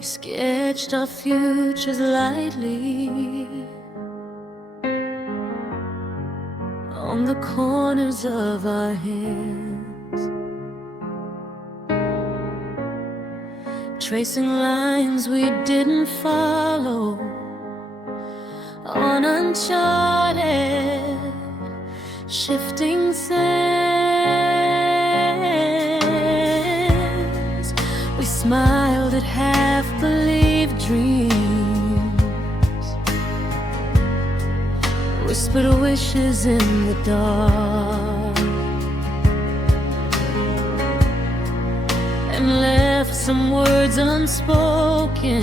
We sketched our futures lightly on the corners of our hands, tracing lines we didn't follow on uncharted, shifting sands. We smiled at half-believed dreams, whispered wishes in the dark, and left some words unspoken,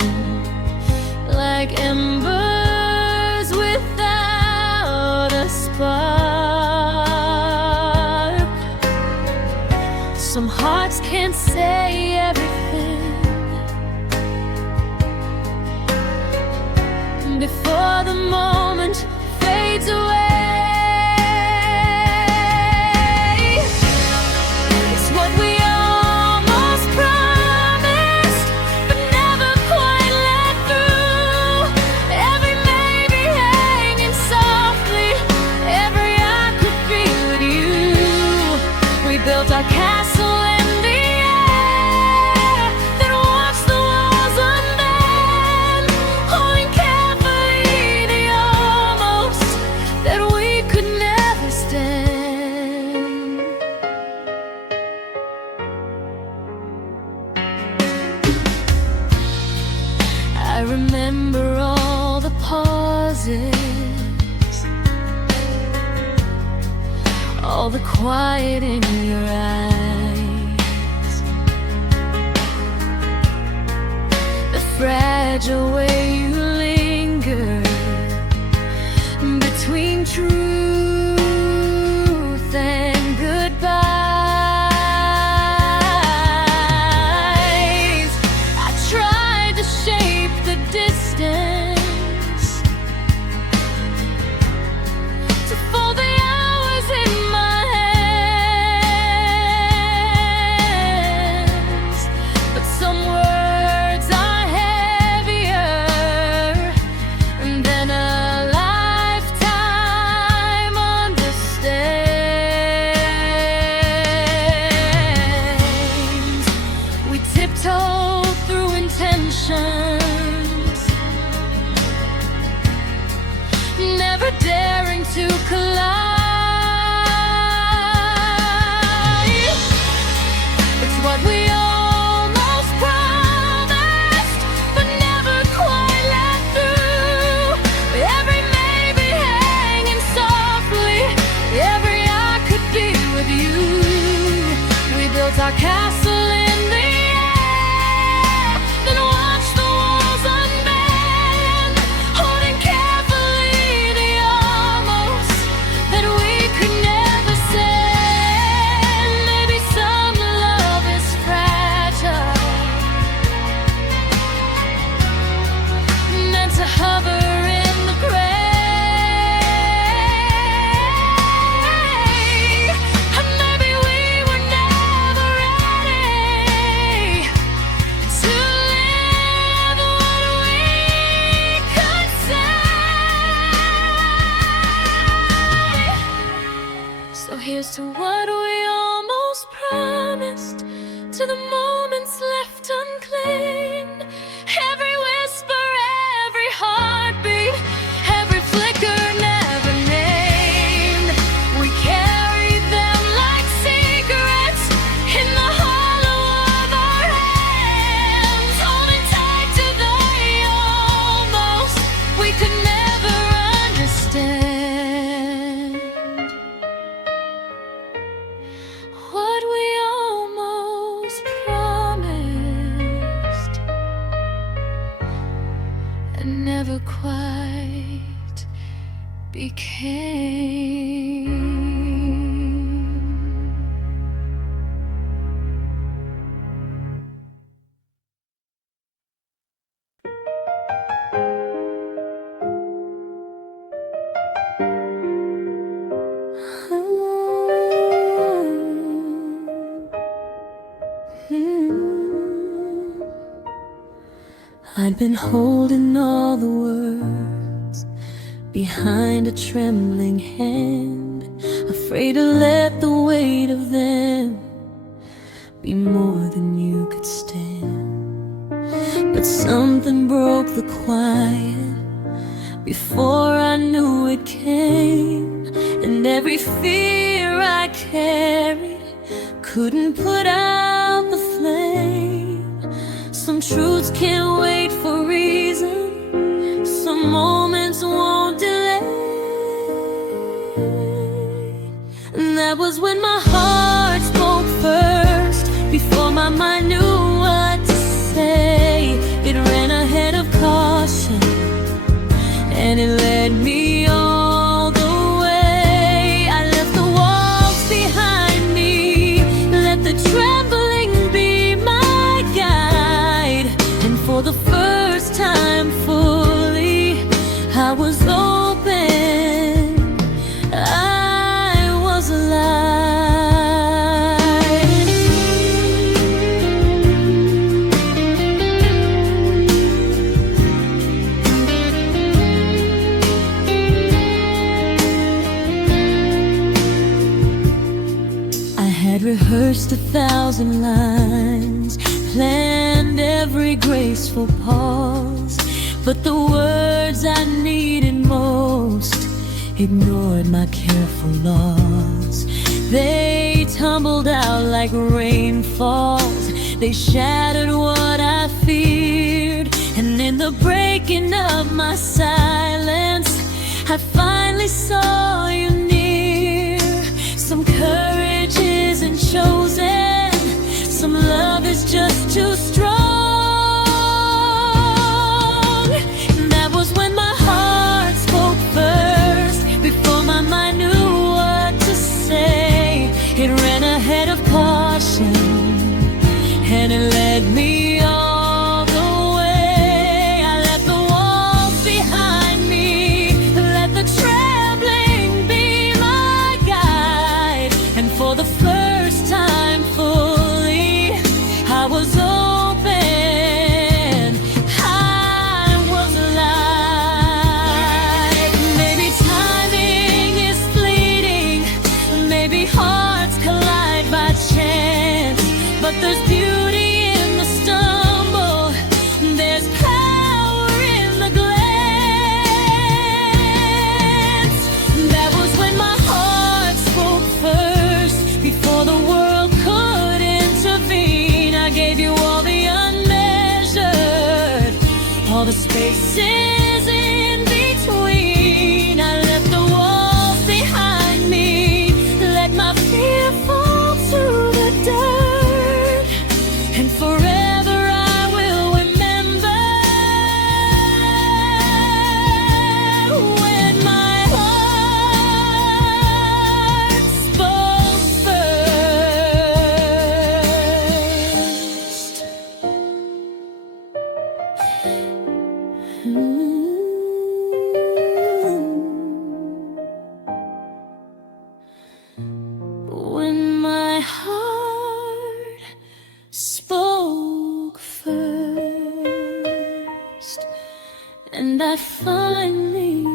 like embers without a spark. Some hearts can't say everything before the moment fades away. It's what we almost promised, but never quite let through. Every maybe hanging softly, every I could be with you. We built our castle in the air, then watched the walls unbend, holding carefully the almost that we could never stand. I remember all the pauses, all the quiet in your eyes, the fragile way you linger between truth and goodbyes. I tried to shape the distance, to fold the hours in my hands, but some words are heavier than a lifetime understands. We tiptoed through intentions, never daring to collide. It's what we almost promised, but never quite let through. Every maybe hanging softly, every I could be with you. We built our castle in the air, then watched the walls unbend, holding carefully the almost that we could never send. Maybe some love is fragile, meant to hover in the gray, and maybe we were never ready to live what we could say. So here's to what we almost promised, to the moments left unclaimed, every whisper, every heartbeat, every flicker never named. We carried them like secrets in the hollow of our hands, holding tight to the almost we could never understand. What we almost promised and never quite became. I'd been holding all the words behind a trembling hand, afraid to let the weight of them be more than you could stand. But something broke the quiet before I knew it came, and every fear I carried couldn't put out the flame. Some truths can't wait for reason, some moments won't delay. And that was when my heart spoke first, before my mind knew what to say. It ran ahead of caution, and it led me all the way. I left the walls behind me, let the trembling be my guide. And for the first time fully, I was open, I was alive. Rehearsed 1,000 lines, planned every graceful pause, but the words I needed most ignored my careful laws. They tumbled out like rainfalls, they shattered what I feared. And in the breaking of my silence, I finally saw you near. Some courage isn't chosen, some love is just too strong. And that was when my heart spoke first, before my mind knew what to say. It ran ahead of caution, and it led me all the way. I left the walls behind me, let the trembling be my guide. And for the first time fully, I was open, I was alive. Maybe timing is fleeting, maybe hearts collide by chance, but there's beauty in the stumble, there's power in the glance. That was when my heart spoke first, before the world could intervene. I gave you all the unmeasured, all the spaces in between. I left the walls behind me, let my fear fall to the dirt. And forever I will remember when my heart spoke first. When my heart spoke first, and I finally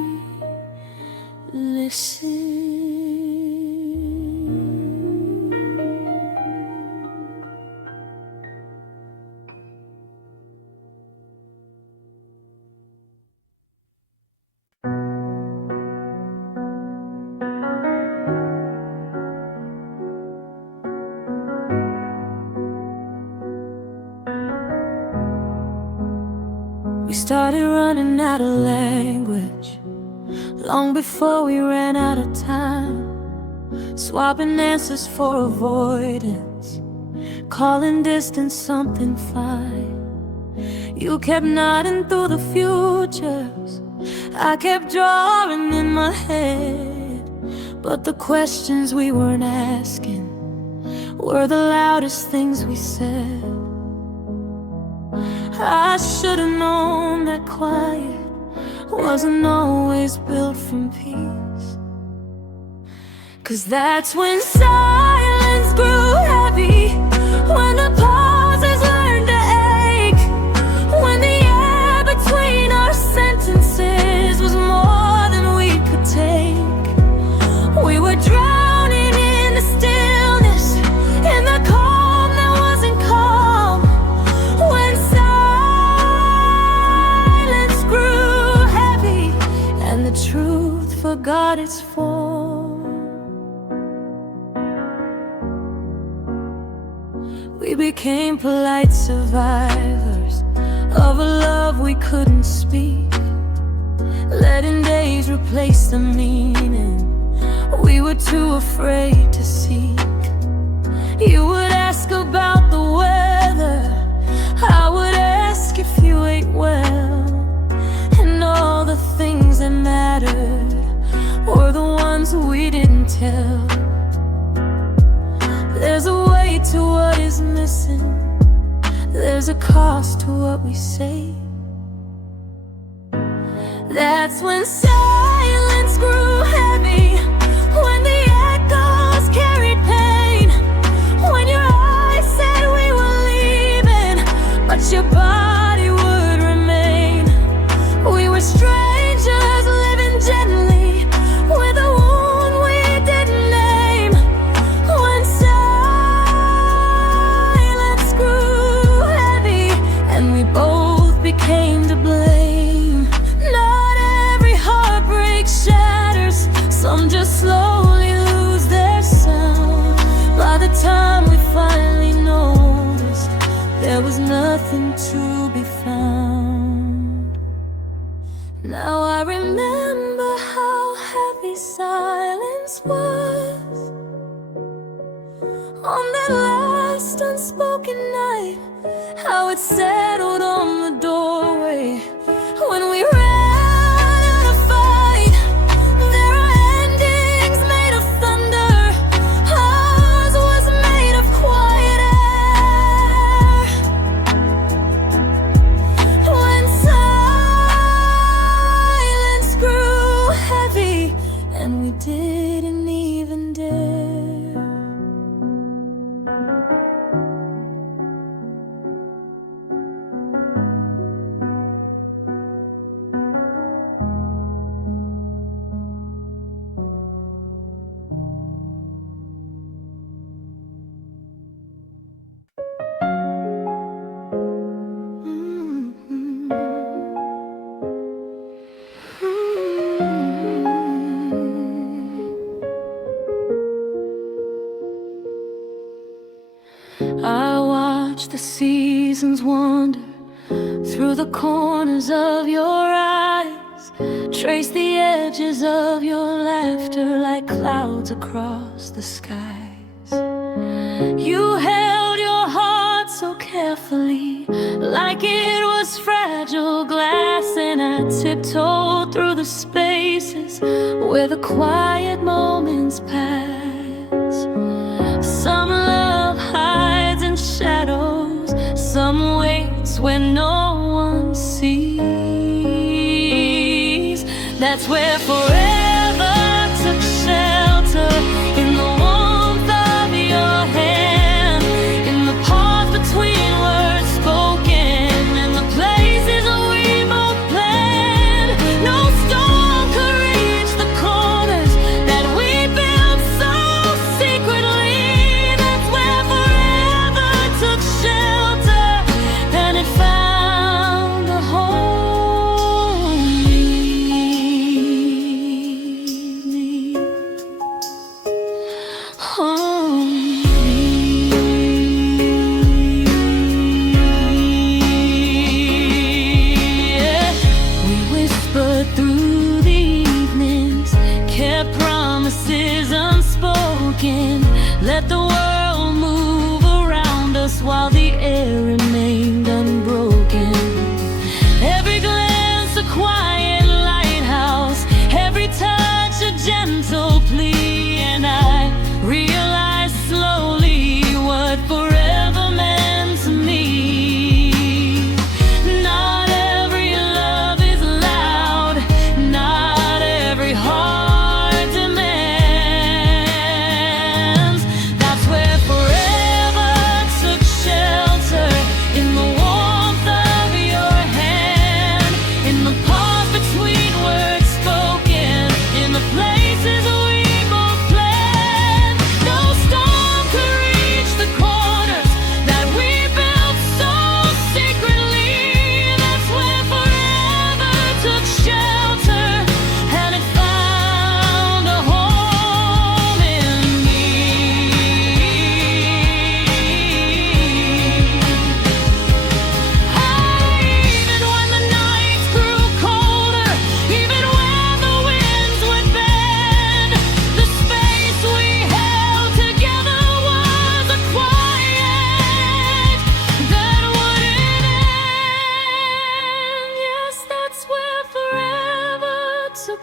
listened. We started running out of language long before we ran out of time, swapping answers for avoidance, calling distance something fine. You kept nodding through the futures, I kept drawing in my head, but the questions we weren't asking were the loudest things we said. I should've known that quiet wasn't always built from peace, 'cause that's when silence grew heavy, when the pauses learned to ache, when the it's for. We became polite survivors of a love we couldn't speak, letting days replace the meaning we were too afraid to seek. You would ask about the weather, I would ask if you ate well, and all the things that mattered were the ones we didn't tell. There's a way to what is missing, there's a cost to what we say. That's when silence grew heavy, when the echoes carried pain, when your eyes said we were leaving, but your body would remain. We were strangers living gently with a wound we didn't name. When silence grew heavy and we both became to blame. Not every heartbreak shatters, some just slowly lose their sound. By the time we finally noticed, there was nothing to be found. Now I remember how heavy silence was on that last unspoken night, how it settled on the doorway when we ran out of fight. There are endings made of thunder, ours was made of quiet air. When silence grew heavy and we didn't even dare. I watch the seasons wander through the corners of your eyes, trace the edges of your laughter like clouds across the skies. You held your heart so carefully, like it was fragile glass, and I tiptoed through the spaces where the quiet moments pass. Some love hides in shadows, some waits when no one sees. That's where forever took shelter, in the warmth of your hand, in the pause between words spoken, and the places we both planned. No storm could reach the corners that we built so secretly. That's where forever took shelter, and it found a home in me. Home yeah. We whispered through the evenings, kept promises unspoken, let the world move around us while the air remained unbroken. Every glance a quiet lighthouse, every touch a gentle plea, and I realized slowly what forever meant to me. Not every love is loud, not every heart demands. That's where forever took shelter,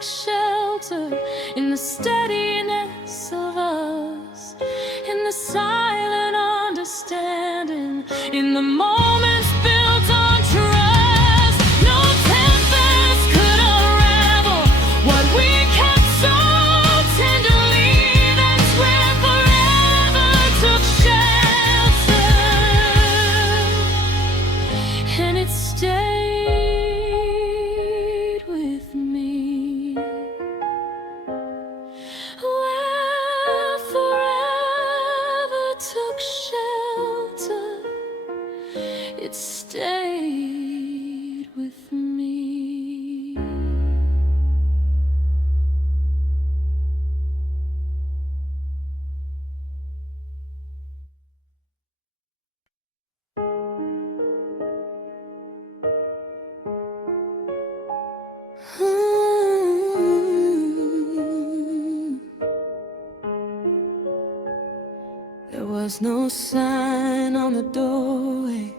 took shelter in the steadiness of us, in the silent understanding, in the moments built on trust. No tempest could unravel what we kept so tenderly. That's where forever took shelter, and it stayed with me. Where forever took shelter, it stayed with me. There was no sign on the doorway,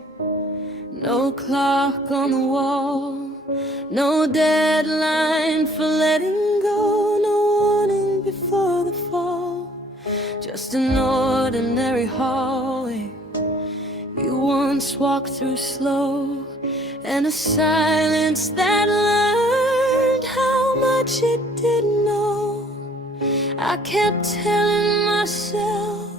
no clock on the wall, no deadline for letting go, no warning before the fall. Just an ordinary hallway you once walked through slow, and a silence that learned how much it didn't know. I kept telling myself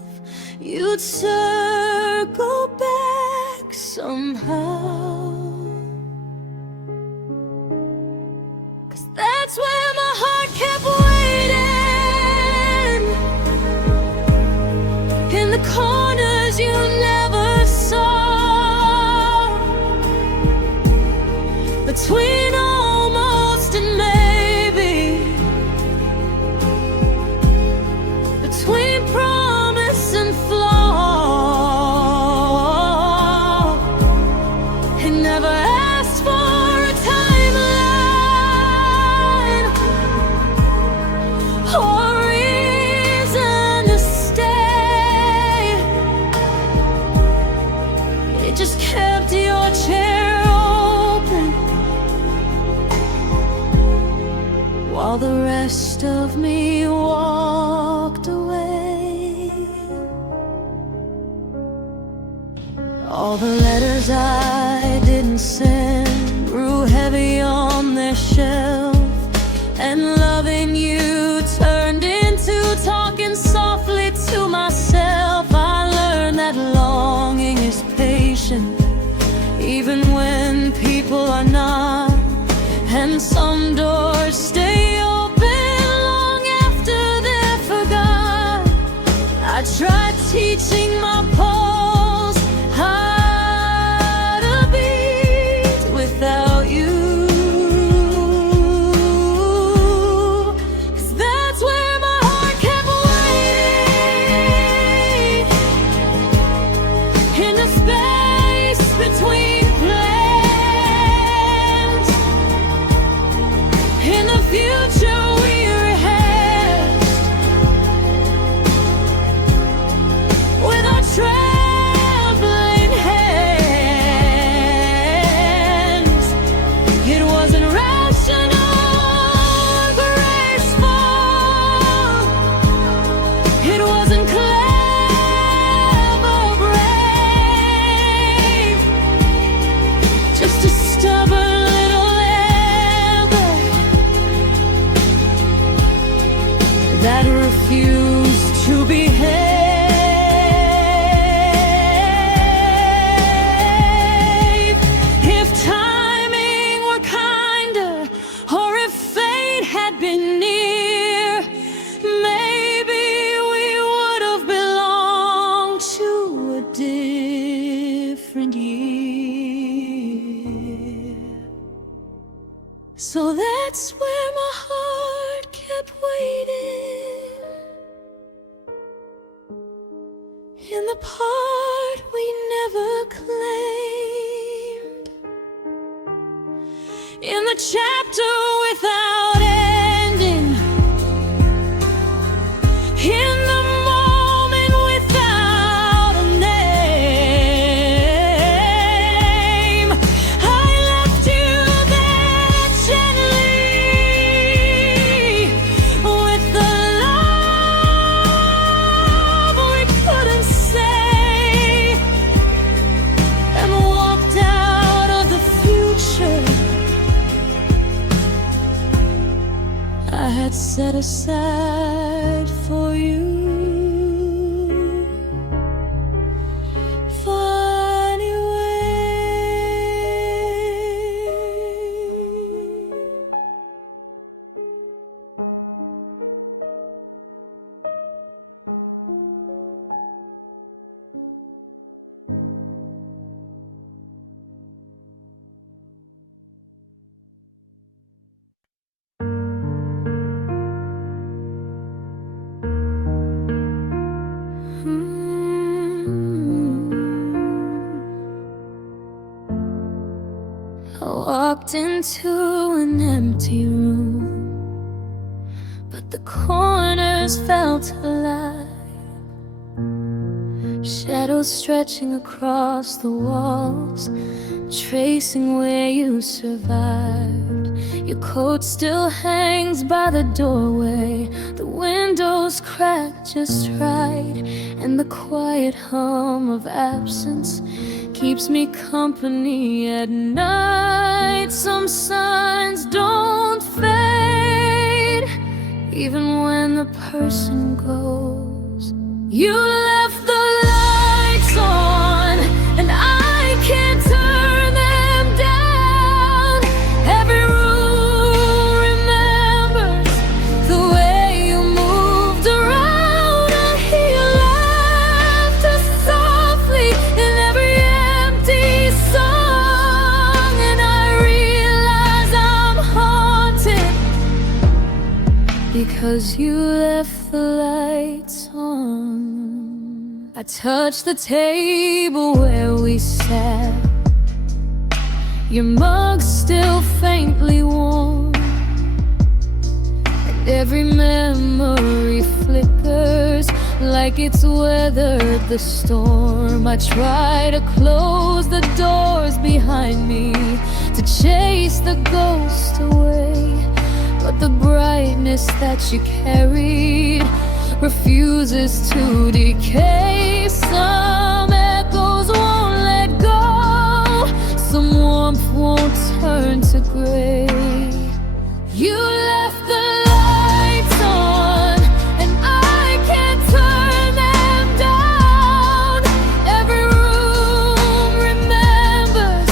you'd circle back somehow, 'cause that's where my heart kept waiting, in the corners you never saw, between almost and maybe, between promise and flaw. He never asked for a timeline or reason to stay. It just kept your chair open while the rest of me walked away. All the letters I didn't send grew heavy on their shelf, and loving you turned into talking softly to myself. I learned that longing is patient, even when people are not, and some doors stay open long after they're forgot. I tried teaching my pulse how to beat without you, 'cause that's where my heart kept waiting, in the space between plans, in the future we rehearsed, with our trembling hands. It wasn't rational or graceful, it wasn't clever, brave, just a stubborn little ember that refused to behave. If timing were kinder, or if fate had been near, maybe we would have belonged to a different year. So that's where my heart kept waiting, in the part we never claimed, in the chapter without ending, in the moment without a name. I left you there gently, I'd set aside for you. Funny way, I walked into an empty room, but the corners felt alive. Shadows stretching across the walls, tracing where you survived. Your coat still hangs by the doorway, the windows cracked just right, and the quiet hum of absence keeps me company at night. Some signs don't fade, even when the person goes. You left the lights on, and I can't turn them down. Every room remembers the way you moved around. I hear your laughter softly in every empty song, and I realize I'm haunted because you left the lights on. I touched the table where we sat, your mug still faintly warm, and every memory flickers like it's weathered the storm. I try to close the doors behind me to chase the ghost away, but the brightness that you carried refuses to decay. Some echoes won't let go, some warmth won't turn to gray. You left the lights on, and I can't turn them down. Every room remembers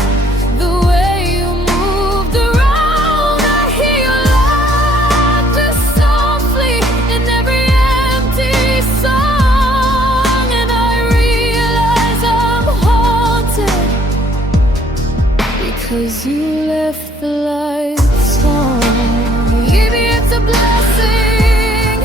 the way you moved around. I hear your laughter softly in every empty song, and I realize I'm haunted because you left the lights on. Maybe it's a blessing,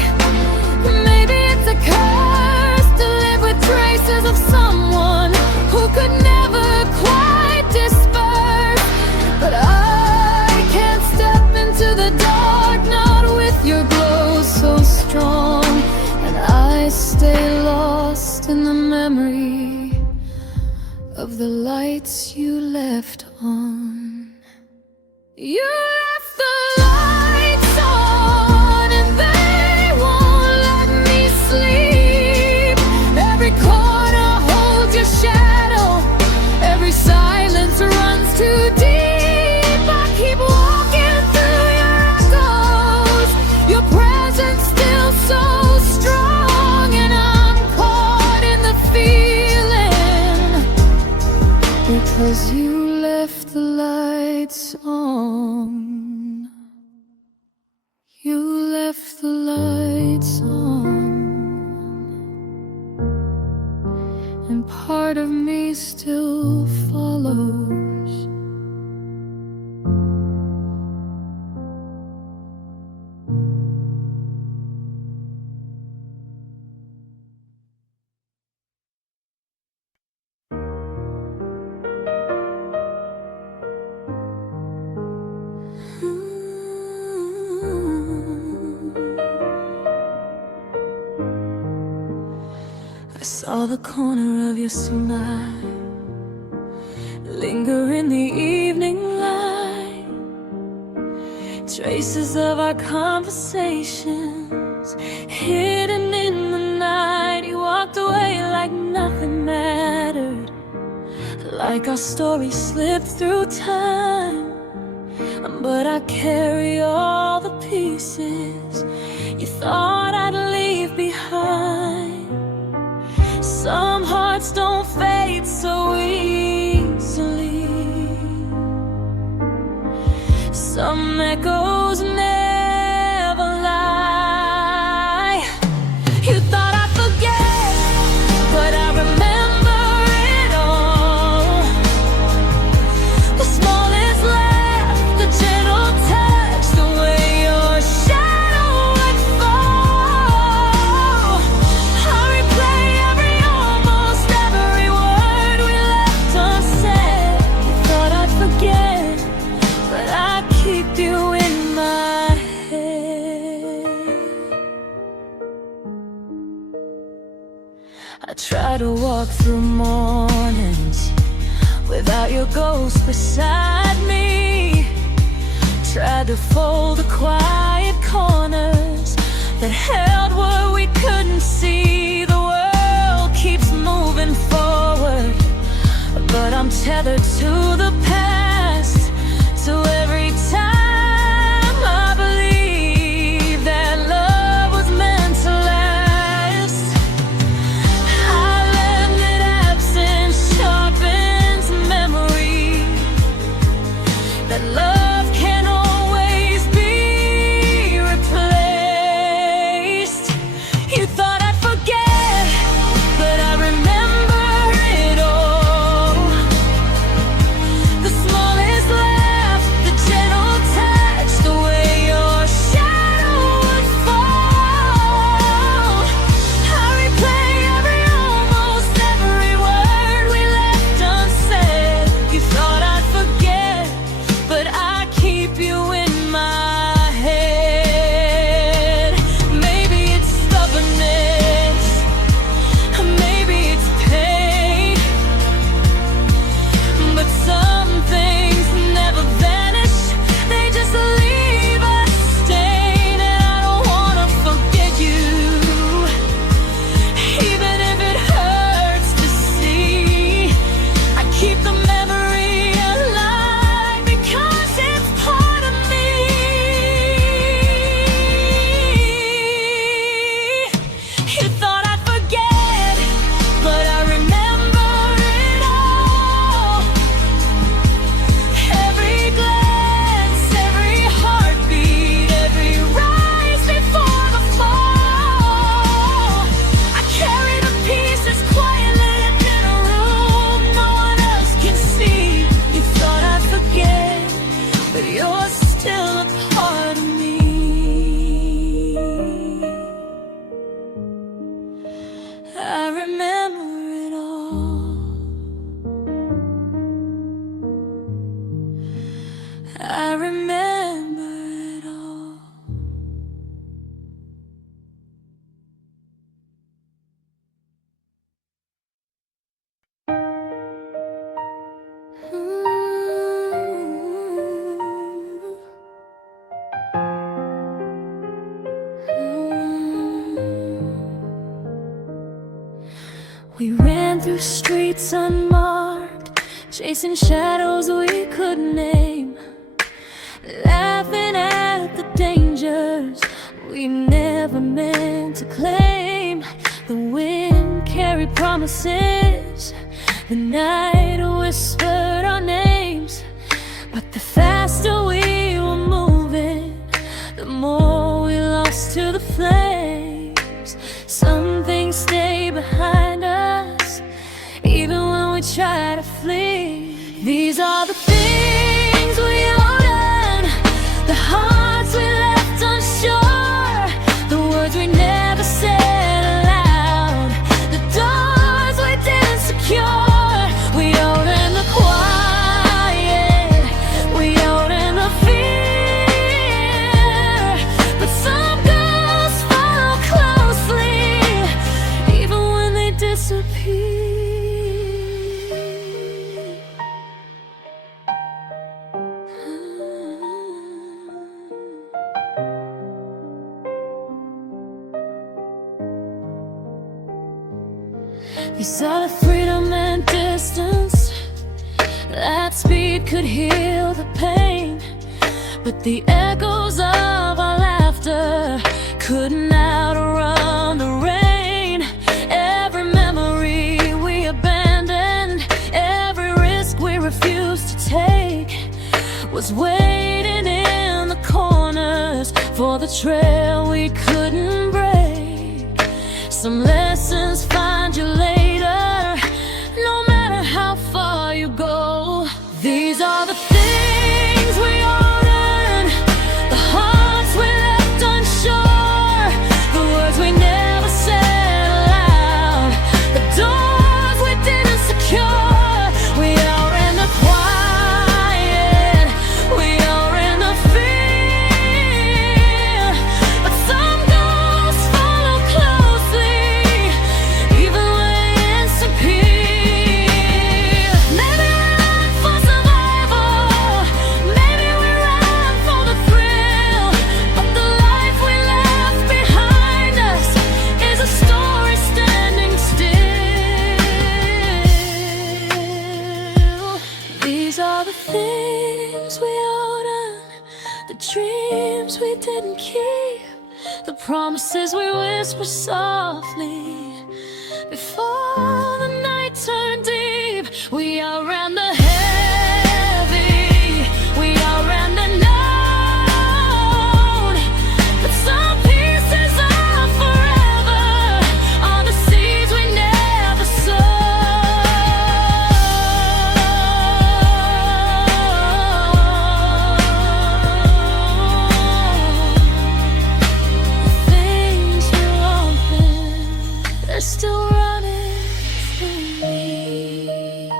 maybe it's a curse to live with traces of someone who could never quite disperse. But I can't step into the dark, not with your glow so strong, and I stay lost in the memory of the lights you left on. You left the lights on, and they won't let me sleep. Every corner holds your shadow, every silence runs too deep. I keep walking through your echoes, your presence still so strong, and I'm caught in the feeling because you left the lights on. You left the lights on, and part of me still follows. I saw the corner of your smile linger in the evening light, traces of our conversations hidden in the night. You walked away like nothing mattered, like our story slipped through time, but I carry all the pieces you thought I'd leave behind. Some hearts don't fade so easily, some echoes never lie. You thought I'd forget, but I remember it all. The smallest laugh, the gentle touch, the way your shadow would fall. I replay almost every word we left unsaid. You thought I'd forget, but I keep you in my head. I try to walk through mornings without your ghost beside me. Tried to fold the quiet corners that held what we couldn't see. The world keeps moving forward, but I'm tethered to the past. So every time I believe that love was meant to last, I learned that absence sharpens memory, that love can always be replaced. You thought I'd forget, but I remember it all. The smallest laugh, the gentle touch, the way your shadow would fall. I replay almost every word we left unsaid. You thought I'd forget, but I keep you in my head. Maybe it's stubbornness, maybe it's pain, but some things never vanish, they just leave a stain. And I don't wanna forget you, even if it hurts to see. I keep the memory alive because it's part of me. You thought I'd forget, but I remember it all. Every glance, every heartbeat, every rise before the fall. I carry the pieces quietly in a room no one else can see. You thought I'd forget, but you're still a part of me. I remember it all. I remember it all. We ran through streets unmarked, chasing shadows we couldn't name, laughing at the dangers we never meant to claim. The wind carried promises, the night whispered our names, but the faster we were moving, the more we lost to the flames. Some things stay behind us, even when we try to flee. These are the things we undone, the hearts we left unsure, the words we never said aloud, the doors we didn't secure. We owed in the quiet, we owed in the fear, but some ghosts follow closely, even when they disappear. These are the freedom and distance, that speed could heal the pain. but the echoes of our laughter couldn't outrun the rain. Every memory we abandoned, every risk we refused to take, was waiting in the corners for the trail we couldn't break. Some lessons find you later, no matter how far you go. These are the things we all learned, the hearts we left unsure, the words we never said aloud, the doors we didn't secure. We all ran the quiet, we all ran the fear, but some ghosts follow closely, even when they disappear. Maybe we ran for survival, maybe we ran for the thrill, but the life we left behind us is a story standing still. These are the things we owed on, the dreams we didn't keep, the promises we whispered softly before the night turned deep. We outran the heavy, we outran the known, but some pieces of forever are the seeds we never The things you open, they're still running through me.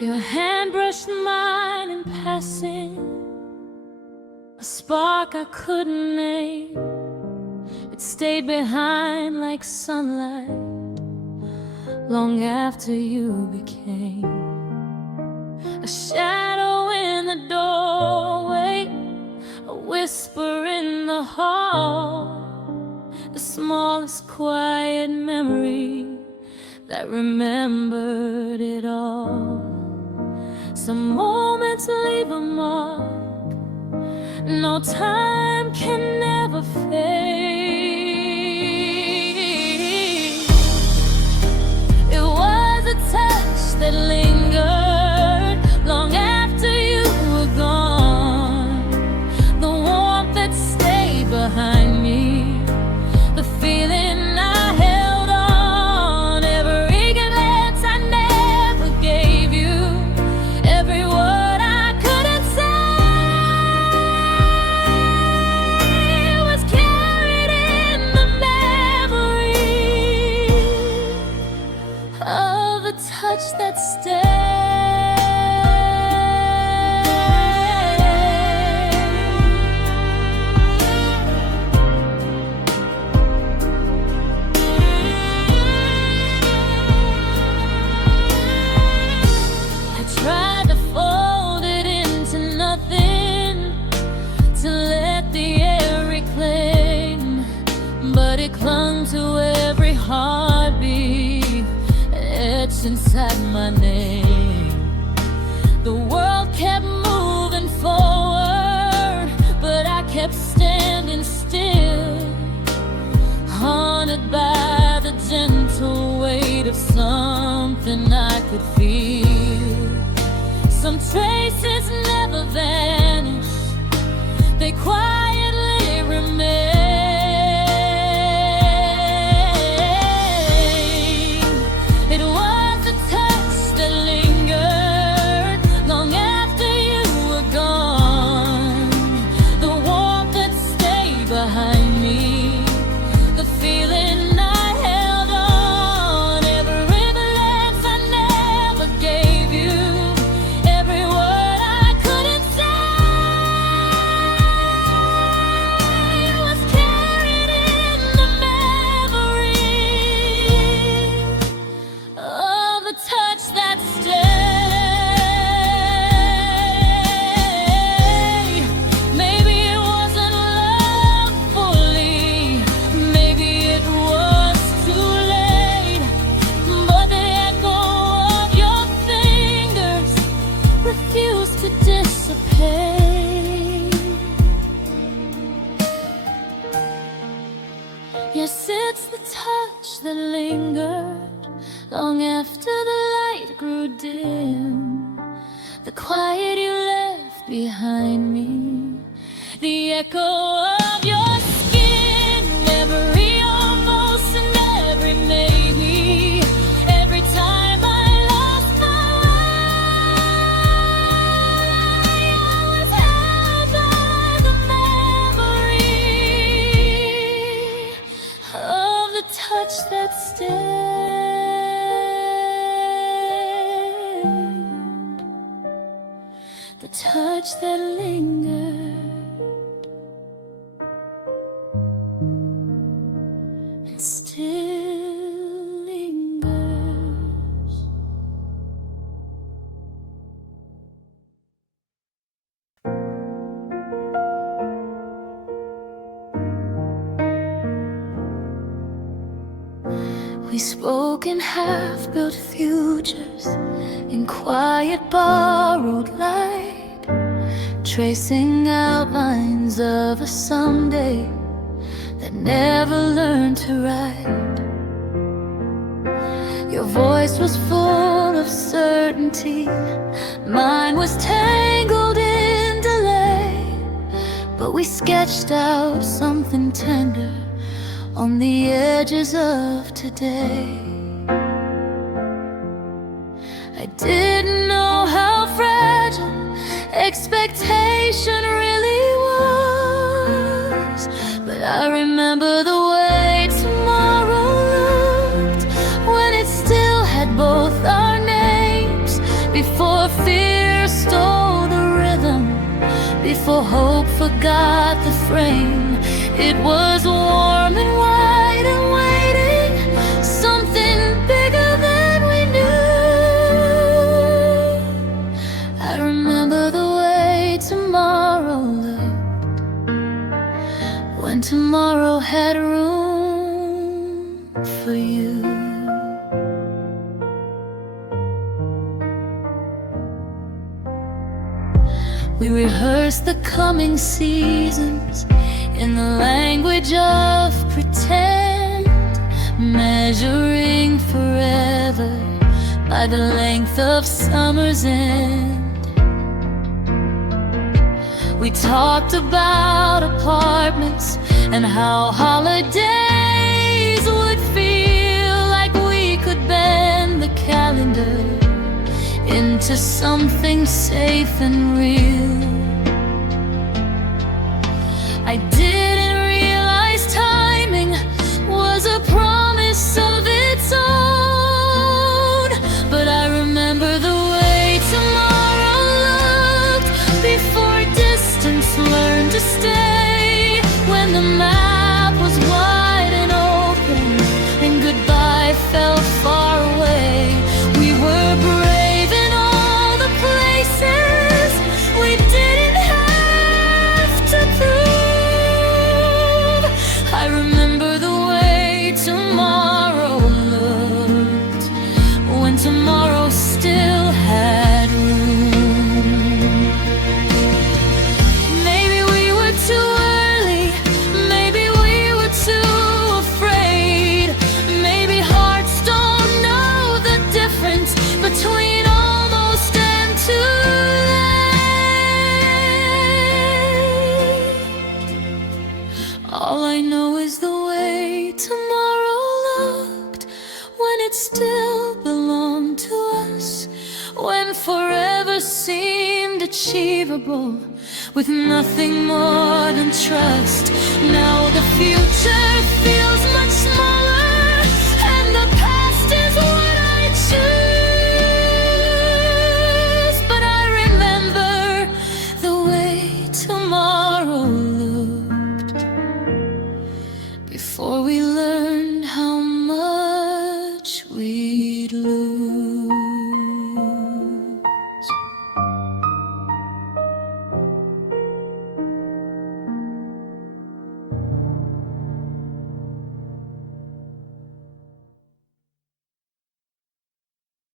Your hand brushed mine in passing, a spark I couldn't name. It stayed behind like sunlight long after you became a shadow in the doorway, a whisper in the hall, the smallest quiet memory that remembered it all. Some moments leave a mark no time can never fade. It was a touch that lingered long after you were gone, the warmth that stayed behind me, the feeling I held on, every glance I never gave you, every word I couldn't say was carried in the memory of a touch that stayed. Tried to fold it into nothing, to let the air reclaim, but it clung to every heartbeat, etched inside my name. The world kept moving forward, but I kept standing still, haunted by the gentle weight of something I could feel. Some traces never vanish, they quietly remain. It was a touch that lingered long after you were gone, the warmth that stayed behind me, the feeling I held on, every glance I grew dim, the quiet you left behind me, the echo of your skin, every almost and every maybe, every time I lost my way, I was held by the memory of the touch that stayed, the touch that lingered and still lingers. We spoke in half-built futures, in quiet borrowed light, tracing outlines of a someday that never learned to write. Your voice was full of certainty, mine was tangled in delay, but we sketched out something tender on the edges of today. I didn't know how fragile expectation really was, but I remember the way tomorrow looked when it still had both our names, before fear stole the rhythm, before hope forgot the frame. It was warm and wide and waiting, something bigger than we knew. I remember the way tomorrow looked, when tomorrow had room for you. We rehearsed the coming seasons in the language of pretend, measuring forever by the length of summer's end. We talked about apartments and how holidays would feel, like we could bend the calendar into something safe and real. I didn't realize timing was a promise of its own, but I remember the way tomorrow looked before distance learned to stay, when the map was wide and open and goodbye felt far away. We were brave in all the places we didn't have to prove. I remember the way tomorrow looked, when tomorrow still had room. Maybe we were too early, maybe we were too afraid, maybe hearts don't know the difference between almost and too late. All I know is the way tomorrow looked, when it still belonged to us, when forever seemed achievable with nothing more than trust. Now the future feels